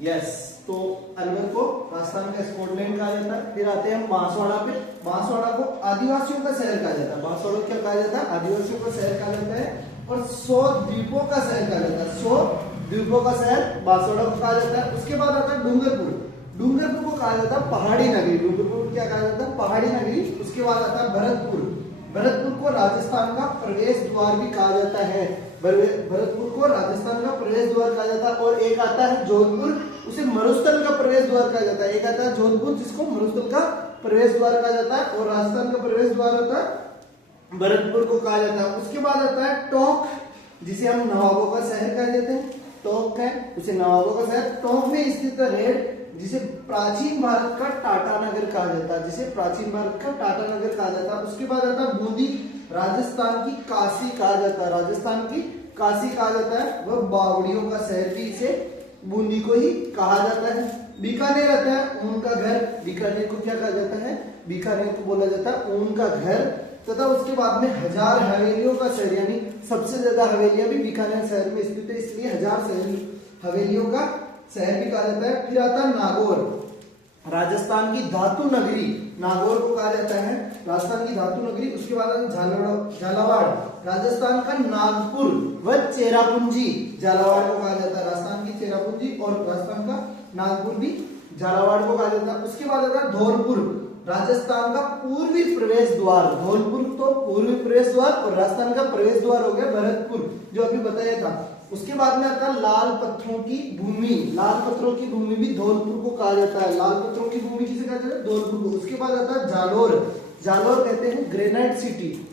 Yes, तो अलवर को राजस्थान का स्कॉटलैंड कहा जाता है। फिर आते हैं हम बांसवाड़ा पे। बांसवाड़ा को आदिवासियों का शहर कहा जाता है। बांसवाड़ा को क्या कहा जाता है? आदिवासियों का शहर कहा जाता है। और 100 द्वीपों का शहर कहा जाता है। 100 द्वीपों का शहर बांसवाड़ा को कहा जाता है। उसके बाद आता है डूंगरपुर। डूंगरपुर को कहा जाता है पहाड़ी नगरी। डूंगरपुर क्या कहा जाता है? पहाड़ी नगरी। उसके बाद आता है भरतपुर। भरतपुर को राजस्थान का प्रवेश द्वार भी कहा जाता है। भरतपुर को राजस्थान का प्रवेश द्वार कहा जाता है। और एक आता है जोधपुर, उसे मरुस्थल का प्रवेश द्वार कहा जाता है। एक आता है जोधपुर, जिसको मरुस्थल का प्रवेश द्वार कहा जाता है। और राजस्थान का प्रवेश द्वार होता है भरतपुर को कहा जाता है। उसके बाद आता है टोंक, जिसे हम नवाबों का शहर कह देते हैं। टोंक है, उसे नवाबों का शहर। टोंक में स्थित रेड, जिसे प्राचीन भारत का टाटा नगर कहा जाता है। जिसे प्राचीन भारत का टाटा नगर कहा जाता है। उसके बाद आता है बूंदी, राजस्थान की काशी कहा जाता है। राजस्थान की काशी कहा जाता है। वह बावड़ियों का शहर भी इसे बूंदी को ही कहा जाता है। बीकानेर आता है ऊन का घर। बीकानेर को क्या कहा जाता है? बीकानेर को बोला जाता है ऊन का घर। तथा उसके बाद में 1000 हवेलियों का शहर, यानी सबसे ज्यादा हवेलियां भी बीकानेर शहर में स्थित है, इसलिए 1000 हवेलियों का शहर भी कहा जाता है। फिर आता है नागौर, राजस्थान की धातु नगरी। नागौर को कहा जाता है राजस्थान की धातु नगरी। उसके बाद झालावाड़, राजस्थान का नागपुर व चेरापूंजी। झालावाड़ को कहा जाता है राजस्थान की चेरापूंजी, और राजस्थान का नागपुर भी झालावाड़ को कहा जाता है। उसके बाद आता है धौलपुर, राजस्थान का पूर्वी प्रवेश द्वार। धौलपुर तो पूर्वी प्रवेश द्वार, और राजस्थान का प्रवेश द्वार हो गया भरतपुर, जो अभी बताया था। उसके बाद में आता है लाल पत्थरों की भूमि। लाल पत्थरों की भूमि भी धौलपुर को कहा जाता है। लाल पत्थरों की भूमि किसे कहा जाता है? धौलपुर को। उसके बाद आता है जालोर। जालोर कहते हैं ग्रेनाइट सिटी।